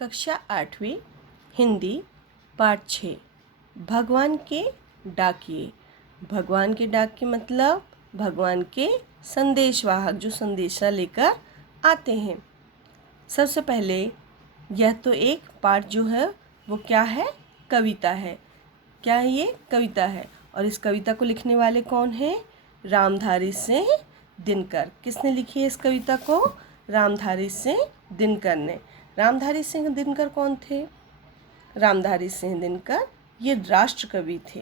कक्षा 8वीं हिंदी पाठ 6 भगवान के डाकिए। भगवान के डाकिए मतलब भगवान के संदेशवाहक जो संदेशा लेकर आते हैं। सबसे पहले यह तो एक पाठ जो है वो क्या है, कविता है। क्या है ये? कविता है। और इस कविता को लिखने वाले कौन हैं? रामधारी सिंह दिनकर। किसने लिखी है इस कविता को? रामधारी सिंह दिनकर ने। रामधारी सिंह दिनकर कौन थे? रामधारी सिंह दिनकर ये राष्ट्र कवि थे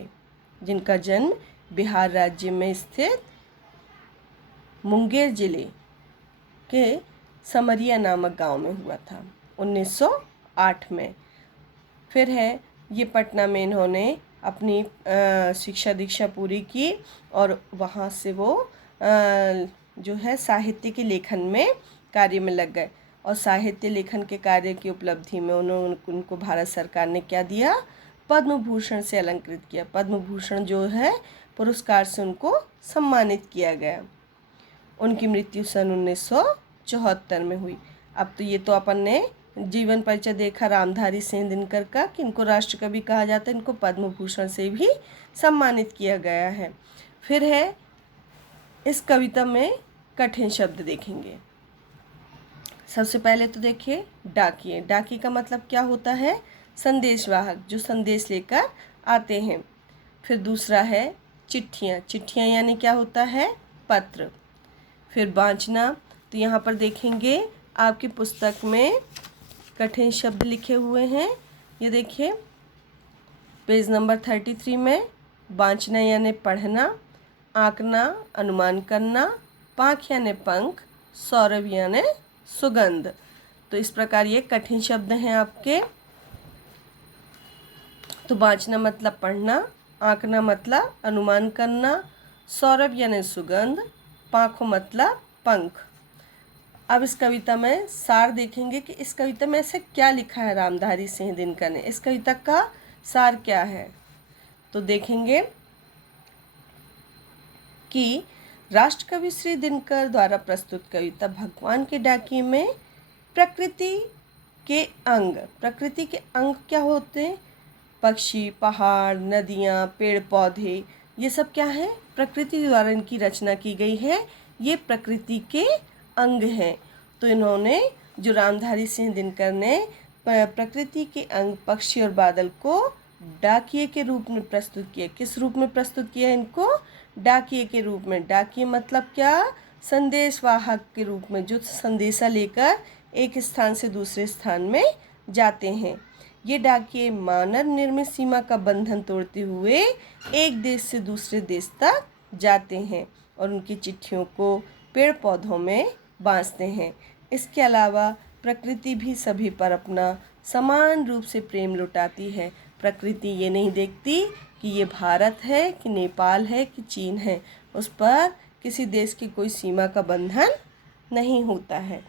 जिनका जन्म बिहार राज्य में स्थित मुंगेर जिले के समरिया नामक गांव में हुआ था 1908 में। फिर है ये पटना में इन्होंने अपनी शिक्षा दीक्षा पूरी की और वहाँ से वो जो है साहित्य के लेखन में कार्य में लग गए। और साहित्य लेखन के कार्य की उपलब्धि में उनको भारत सरकार ने क्या दिया? पद्म भूषण से अलंकृत किया। पद्म भूषण जो है पुरस्कार से उनको सम्मानित किया गया। उनकी मृत्यु सन 1974 में हुई। अब तो ये तो अपन ने जीवन परिचय देखा रामधारी सिंह दिनकर का कि इनको राष्ट्र कवि कहा जाता है, इनको पद्म भूषण से भी सम्मानित किया गया है। फिर है इस कविता में कठिन शब्द देखेंगे। सबसे पहले तो देखिए डाकिए। डाकिए का मतलब क्या होता है? संदेशवाहक, जो संदेश लेकर आते हैं। फिर दूसरा है चिट्ठियाँ। चिट्ठियाँ यानी क्या होता है? पत्र। फिर बाँचना, तो यहाँ पर देखेंगे आपकी पुस्तक में कठिन शब्द लिखे हुए हैं। ये देखिए पेज नंबर 33 में बाँचना यानी पढ़ना, आँकना अनुमान करना, पाँख यानी पंख, सौरभ यानी सुगंध। तो इस प्रकार ये कठिन शब्द हैं आपके। तो बाँचना मतलब पढ़ना, आँकना मतलब अनुमान करना, सौरभ यानी सुगंध, पाँखों मतलब पंख। अब इस कविता में सार देखेंगे कि इस कविता में ऐसे क्या लिखा है रामधारी सिंह दिनकर ने। इस कविता का सार क्या है? तो देखेंगे कि राष्ट्रकवि श्री दिनकर द्वारा प्रस्तुत कविता भगवान के डाकिए में प्रकृति के अंग क्या होते हैं? पक्षी, पहाड़, नदियाँ, पेड़ पौधे, ये सब क्या है? प्रकृति द्वारा इनकी रचना की गई है। ये प्रकृति के अंग हैं। तो इन्होंने जो रामधारी सिंह दिनकर ने प्रकृति के अंग पक्षी और बादल को डाकिए के रूप में प्रस्तुत किया। किस रूप में प्रस्तुत किया इनको? डाकिए के रूप में। डाकिए मतलब क्या? संदेशवाहक के रूप में, जो संदेशा लेकर एक स्थान से दूसरे स्थान में जाते हैं। ये डाकिए मानव निर्मित सीमा का बंधन तोड़ते हुए एक देश से दूसरे देश तक जाते हैं और उनकी चिट्ठियों को पेड़ पौधों में बांधते हैं। इसके अलावा प्रकृति भी सभी पर अपना समान रूप से प्रेम लुटाती है। प्रकृति ये नहीं देखती कि ये भारत है कि नेपाल है कि चीन है, उस पर किसी देश की कोई सीमा का बंधन नहीं होता है।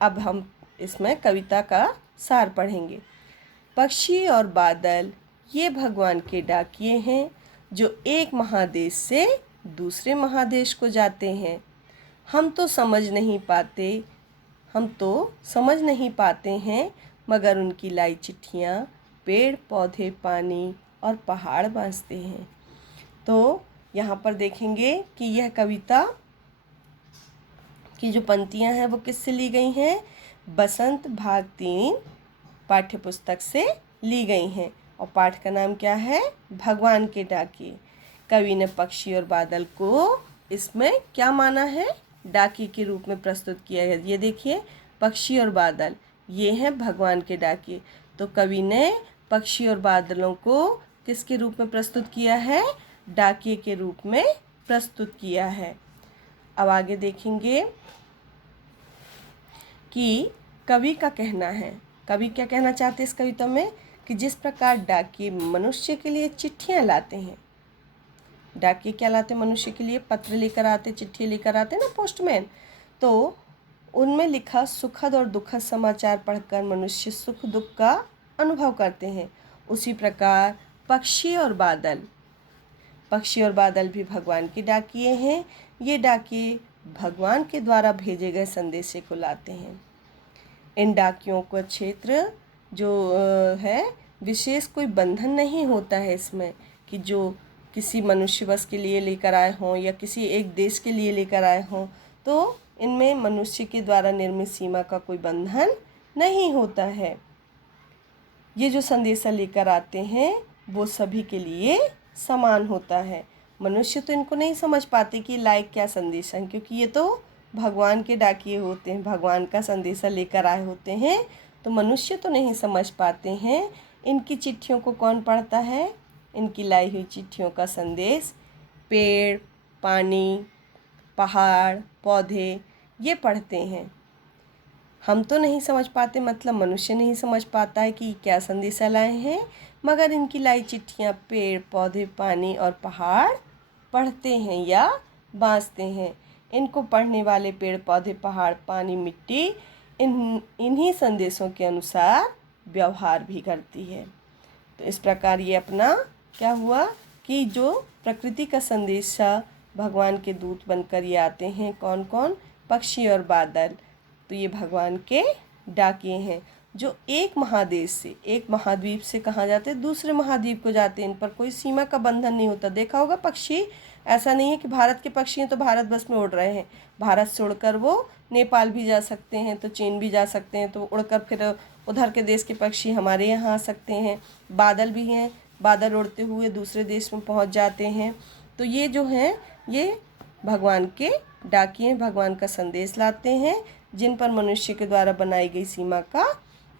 अब हम इसमें कविता का सार पढ़ेंगे। पक्षी और बादल ये भगवान के डाकिए हैं जो एक महादेश से दूसरे महादेश को जाते हैं। हम तो समझ नहीं पाते हैं मगर उनकी लाई चिट्ठियाँ पेड़ पौधे, पानी और पहाड़ बाँधते हैं। तो यहाँ पर देखेंगे कि यह कविता की जो पंक्तियाँ हैं वो किससे ली गई हैं? बसंत भाग 3 पाठ्य पुस्तक से ली गई हैं। और पाठ का नाम क्या है? भगवान के डाकिए। कवि ने पक्षी और बादल को इसमें क्या माना है? डाकिए के रूप में प्रस्तुत किया है। ये देखिए पक्षी और बादल ये हैं भगवान के डाकिए। तो कवि ने पक्षी और बादलों को किसके रूप में प्रस्तुत किया है? डाकिए के रूप में प्रस्तुत किया है। अब आगे देखेंगे कि कवि का कहना है। कवि क्या कहना चाहते हैं इस कविता में? कि जिस प्रकार डाकिए मनुष्य के लिए चिट्ठियाँ लाते हैं। डाकिए क्या लाते हैं मनुष्य के लिए? पत्र लेकर आते, चिट्ठी लेकर आते ना, पोस्टमैन। तो उनमें लिखा सुखद और दुखद समाचार पढ़कर मनुष्य सुख दुख का अनुभव करते हैं। उसी प्रकार पक्षी और बादल भी भगवान के डाकिए हैं। ये डाकिए भगवान के द्वारा भेजे गए संदेशे को लाते हैं। इन डाकियों का क्षेत्र जो है विशेष कोई बंधन नहीं होता है इसमें कि जो किसी मनुष्य बस के लिए लेकर आए हों या किसी एक देश के लिए लेकर आए हों। तो इनमें मनुष्य के द्वारा निर्मित सीमा का कोई बंधन नहीं होता है। ये जो संदेशा लेकर आते हैं वो सभी के लिए समान होता है। मनुष्य तो इनको नहीं समझ पाते कि लायक क्या संदेशा है, क्योंकि ये तो भगवान के डाकिए होते हैं, भगवान का संदेशा लेकर आए होते हैं। तो मनुष्य तो नहीं समझ पाते हैं। इनकी चिट्ठियों को कौन पढ़ता है? इनकी लाई हुई चिट्ठियों का संदेश पेड़, पानी, पहाड़, पौधे ये पढ़ते हैं। हम तो नहीं समझ पाते, मतलब मनुष्य नहीं समझ पाता है कि क्या संदेशा लाए हैं, मगर इनकी लाई चिट्ठियाँ पेड़, पौधे, पानी और पहाड़ पढ़ते हैं या बाँचते हैं। इनको पढ़ने वाले पेड़, पौधे, पहाड़, पानी, मिट्टी इन्हीं संदेशों के अनुसार व्यवहार भी करती है। तो इस प्रकार ये अपना क्या हुआ कि जो प्रकृति का संदेशा भगवान के दूत बनकर ये आते हैं, कौन कौन? पक्षी और बादल। तो ये भगवान के डाकिए हैं जो एक महादेश से, एक महाद्वीप से कहाँ जाते हैं? दूसरे महाद्वीप को जाते हैं। इन पर कोई सीमा का बंधन नहीं होता। देखा होगा पक्षी, ऐसा नहीं है कि भारत के पक्षी हैं तो भारत बस में उड़ रहे हैं। भारत से उड़कर वो नेपाल भी जा सकते हैं, तो चीन भी जा सकते हैं, तो उड़कर फिर उधर के देश के पक्षी हमारे यहाँ आ सकते हैं। बादल भी हैं, बादल उड़ते हुए दूसरे देश में पहुँच जाते हैं। तो ये जो हैं ये भगवान के डाकिए, भगवान का संदेश लाते हैं, जिन पर मनुष्य के द्वारा बनाई गई सीमा का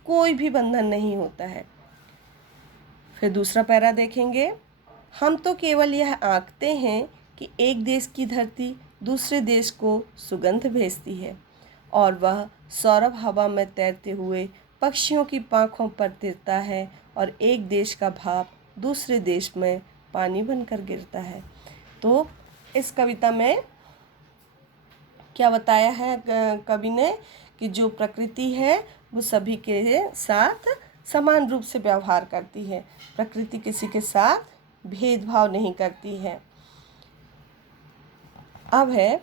कोई भी बंधन नहीं होता है। फिर दूसरा पैरा देखेंगे। हम तो केवल यह आंकते हैं कि एक देश की धरती दूसरे देश को सुगंध भेजती है और वह सौरभ हवा में तैरते हुए पक्षियों की पाँखों पर तिरता है और एक देश का भाप दूसरे देश में पानी बनकर गिरता है। तो इस कविता में क्या बताया है कवि ने कि जो प्रकृति है वो सभी के साथ समान रूप से व्यवहार करती है। प्रकृति किसी के साथ भेदभाव नहीं करती है। अब है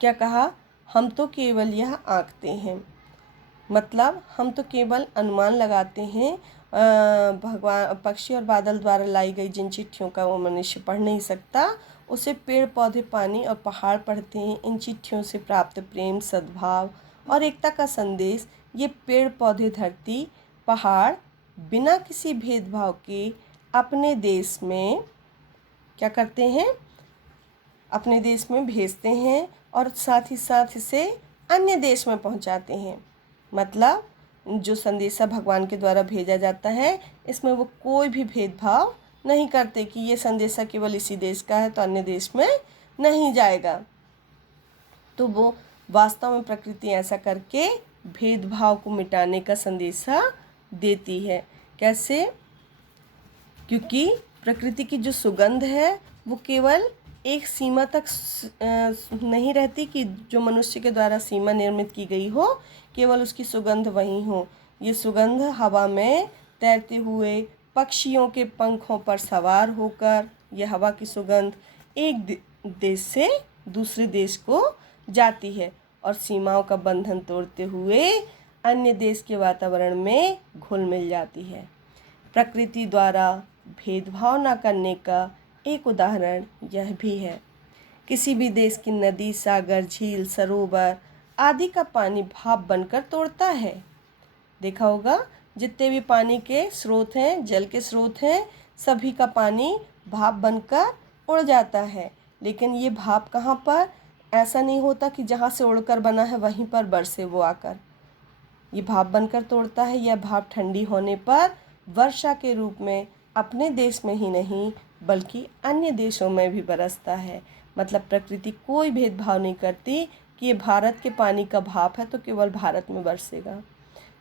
क्या कहा? हम तो केवल यह आंकते हैं, मतलब हम तो केवल अनुमान लगाते हैं। भगवान पक्षी और बादल द्वारा लाई गई जिन चिट्ठियों का वो मनुष्य पढ़ नहीं सकता, उसे पेड़, पौधे, पानी और पहाड़ पढ़ते हैं। इन चिट्ठियों से प्राप्त प्रेम, सद्भाव और एकता का संदेश ये पेड़, पौधे, धरती, पहाड़ बिना किसी भेदभाव के अपने देश में क्या करते हैं? अपने देश में भेजते हैं और साथ ही साथ इसे अन्य देश में पहुंचाते हैं। मतलब जो संदेशा भगवान के द्वारा भेजा जाता है इसमें वो कोई भी भेदभाव नहीं करते कि ये संदेशा केवल इसी देश का है तो अन्य देश में नहीं जाएगा। तो वो वास्तव में प्रकृति ऐसा करके भेदभाव को मिटाने का संदेशा देती है। कैसे? क्योंकि प्रकृति की जो सुगंध है वो केवल एक सीमा तक नहीं रहती कि जो मनुष्य के द्वारा सीमा निर्मित की गई हो, केवल उसकी सुगंध वहीं हो। ये सुगंध हवा में तैरते हुए पक्षियों के पंखों पर सवार होकर ये हवा की सुगंध एक देश से दूसरे देश को जाती है और सीमाओं का बंधन तोड़ते हुए अन्य देश के वातावरण में घुल मिल जाती है। प्रकृति द्वारा भेदभाव न करने का एक उदाहरण यह भी है। किसी भी देश की नदी, सागर, झील, सरोवर आदि का पानी भाप बनकर तोड़ता है। देखा होगा जितने भी पानी के स्रोत हैं, जल के स्रोत हैं, सभी का पानी भाप बनकर उड़ जाता है। लेकिन ये भाप कहाँ पर? ऐसा नहीं होता कि जहाँ से उड़कर बना है वहीं पर बरसे वो आकर। ये भाप बनकर तोड़ता है। यह भाप ठंडी होने पर वर्षा के रूप में अपने देश में ही नहीं बल्कि अन्य देशों में भी बरसता है। मतलब प्रकृति कोई भेदभाव नहीं करती कि ये भारत के पानी का भाप है तो केवल भारत में बरसेगा।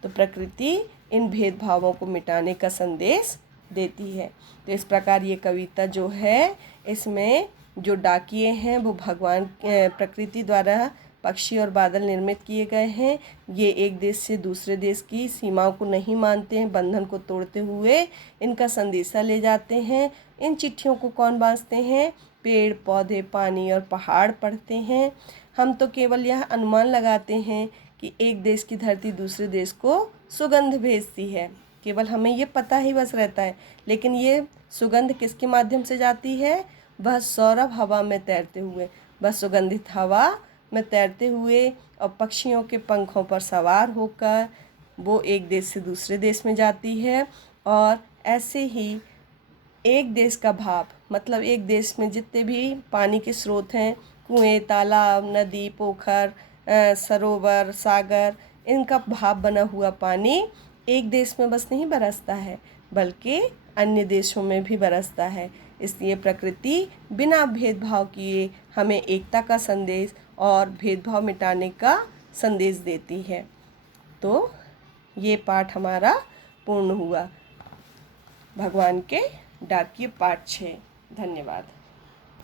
तो प्रकृति इन भेदभावों को मिटाने का संदेश देती है। तो इस प्रकार ये कविता जो है इसमें जो डाकिए हैं वो भगवान प्रकृति द्वारा पक्षी और बादल निर्मित किए गए हैं। ये एक देश से दूसरे देश की सीमाओं को नहीं मानते हैं, बंधन को तोड़ते हुए इनका संदेशा ले जाते हैं। इन चिट्ठियों को कौन बाँचते हैं? पेड़, पौधे, पानी और पहाड़ पढ़ते हैं। हम तो केवल यह अनुमान लगाते हैं कि एक देश की धरती दूसरे देश को सुगंध भेजती है। केवल हमें ये पता ही बस रहता है, लेकिन ये सुगंध किसके माध्यम से जाती है? वह सौरभ हवा में तैरते हुए, वह सुगंधित हवा में तैरते हुए और पक्षियों के पंखों पर सवार होकर वो एक देश से दूसरे देश में जाती है। और ऐसे ही एक देश का भाप, मतलब एक देश में जितने भी पानी के स्रोत हैं, कुएं, तालाब, नदी, पोखर, सरोवर, सागर, इनका भाप बना हुआ पानी एक देश में बस नहीं बरसता है, बल्कि अन्य देशों में भी बरसता है। इसलिए प्रकृति बिना भेदभाव किए हमें एकता का संदेश और भेदभाव मिटाने का संदेश देती है। तो ये पाठ हमारा पूर्ण हुआ। भगवान के डाकिए पाठ 6। धन्यवाद।